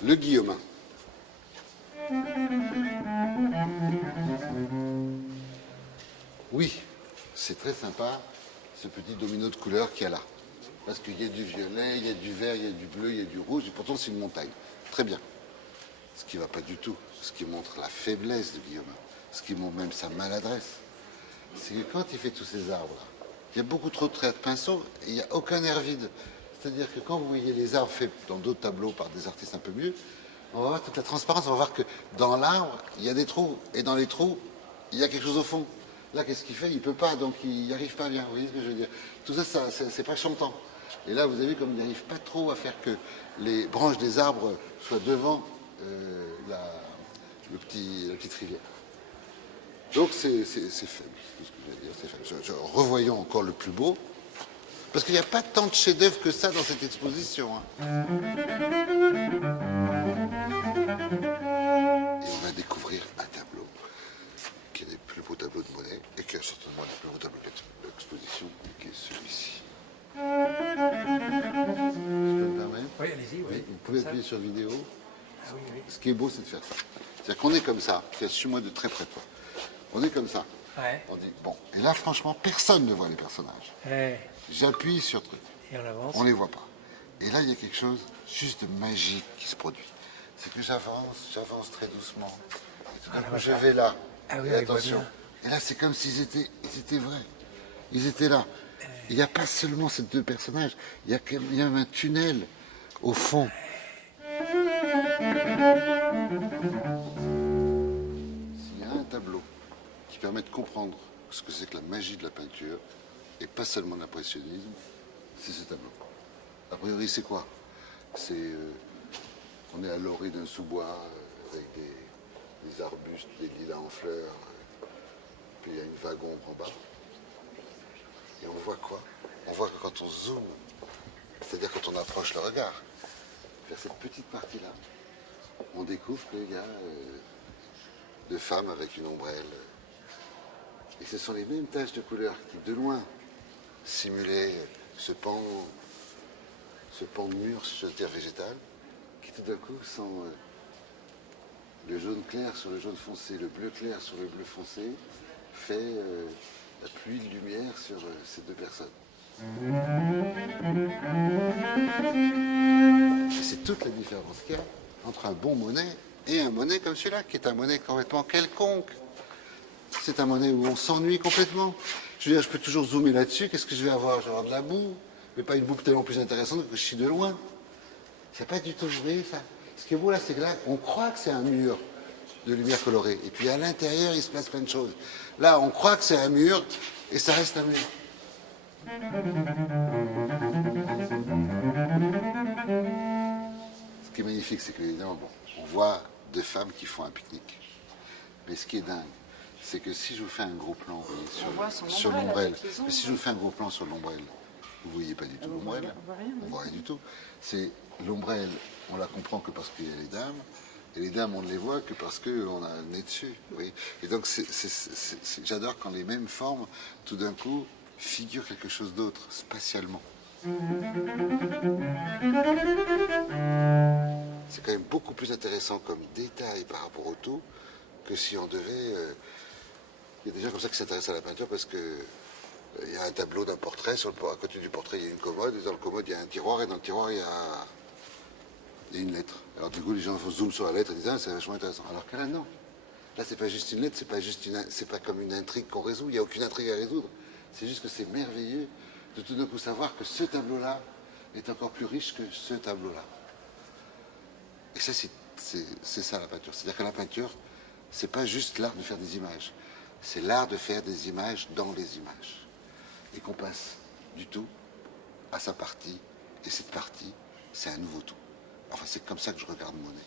Le Guillaumin. Oui, c'est très sympa, ce petit domino de couleurs qu'il y a là. Parce qu'il y a du violet, il y a du vert, il y a du bleu, il y a du rouge, et pourtant c'est une montagne. Très bien. Ce qui ne va pas du tout, ce qui montre la faiblesse de Guillaumin, ce qui montre même sa maladresse, c'est que quand il fait tous ces arbres-là, il y a beaucoup trop de traits de pinceau et il n'y a aucun air vide. C'est-à-dire que quand vous voyez les arbres faits dans d'autres tableaux par des artistes un peu mieux, on va voir toute la transparence, on va voir que dans l'arbre, il y a des trous, et dans les trous, il y a quelque chose au fond. Là, qu'est-ce qu'il fait? Il ne peut pas, donc il n'y arrive pas bien, vous voyez ce que je veux dire? Tout ça, c'est pas chantant. Et là, vous avez vu comme il n'arrive pas trop à faire que les branches des arbres soient devant la petite rivière. Donc c'est faible, c'est ce que je veux dire, c'est faible. Revoyons encore le plus beau, parce qu'il n'y a pas tant de chefs-d'œuvre que ça dans cette exposition. Et on va découvrir un tableau qui est des plus beaux tableaux de Monet et qui est certainement le plus beau tableau de l'exposition, qui est celui-ci. Je peux me permettre? Oui, allez-y. Oui. Vous pouvez appuyer sur vidéo. Ah oui, oui. Ce qui est beau, c'est de faire ça. C'est-à-dire qu'on est comme ça. Suis-moi de très près de toi. On est comme ça. Ouais. On dit, bon. Et là, franchement, personne ne voit les personnages. Ouais. J'appuie sur truc. Et on avance. On ne les voit pas. Et là, il y a quelque chose juste de magique qui se produit. C'est que j'avance très doucement. Et tout d'un coup, je vais là. Ah oui, et oui, attention. je vois Et là, c'est comme s'ils étaient vrais. Ils étaient là. Il n'y a pas seulement ces deux personnages. Il y a un tunnel au fond. S'il y a un tableau qui permet de comprendre ce que c'est que la magie de la peinture, et pas seulement l'impressionnisme, c'est ce tableau. A priori, c'est quoi? On est à l'orée d'un sous-bois avec des arbustes, des lilas en fleurs, puis il y a une vague ombre en bas. Et on voit quoi? On voit que quand on zoome, c'est-à-dire quand on approche le regard, vers cette petite partie-là, on découvre qu'il y a deux femmes avec une ombrelle. Et ce sont les mêmes taches de couleur qui, de loin, simulaient ce pan de mur, je veux dire végétal, qui tout d'un coup sont le jaune clair sur le jaune foncé, le bleu clair sur le bleu foncé, fait la pluie de lumière sur ces deux personnes. Et c'est toute la différence qu'il y a entre un bon Monet et un Monet comme celui-là, qui est un Monet complètement quelconque. C'est un Monet où on s'ennuie complètement. Je veux dire, je peux toujours zoomer là-dessus, qu'est-ce que je vais avoir? Je vais avoir de la boue, mais pas une boue tellement plus intéressante que je suis de loin. C'est pas du tout vrai, ça. Ce qui est beau là, c'est que là, on croit que c'est un mur de lumière colorée. Et puis à l'intérieur, il se passe plein de choses. Là, on croit que c'est un mur, et ça reste un mur. Ce qui est magnifique, c'est que évidemment, bon, on voit deux femmes qui font un pique-nique. Mais ce qui est dingue, c'est que si je vous fais un gros plan sur l'ombrelle, mais si je vous fais un gros plan sur l'ombrelle, vous ne voyez pas du tout l'ombrelle. On ne voit rien du tout. C'est l'ombrelle, on la comprend que parce qu'il y a les dames, et les dames, on ne les voit que parce qu'on a le nez dessus. Vous voyez. Et donc, j'adore quand les mêmes formes, tout d'un coup, figurent quelque chose d'autre, spatialement. C'est quand même beaucoup plus intéressant comme détail par rapport au tout que si on devait... Il y a des gens comme ça qui s'intéressent à la peinture parce que il y a un tableau d'un portrait, à côté du portrait il y a une commode, et dans le commode il y a un tiroir, et dans le tiroir il y a une lettre. Alors du coup les gens zooment sur la lettre et disent ah, c'est vachement intéressant. Alors que là non. Là c'est pas juste une lettre, c'est pas comme une intrigue qu'on résout, il n'y a aucune intrigue à résoudre. C'est juste que c'est merveilleux de tout d'un coup savoir que ce tableau-là est encore plus riche que ce tableau-là. Et ça c'est ça la peinture. C'est-à-dire que la peinture, c'est pas juste l'art de faire des images. C'est l'art de faire des images dans les images. Et qu'on passe du tout à sa partie. Et cette partie, c'est un nouveau tout. Enfin, c'est comme ça que je regarde Monet.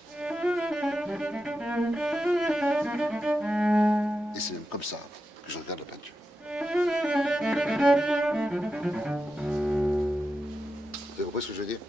Et comme ça que je regarde la peinture. Vous avez compris ce que je veux dire?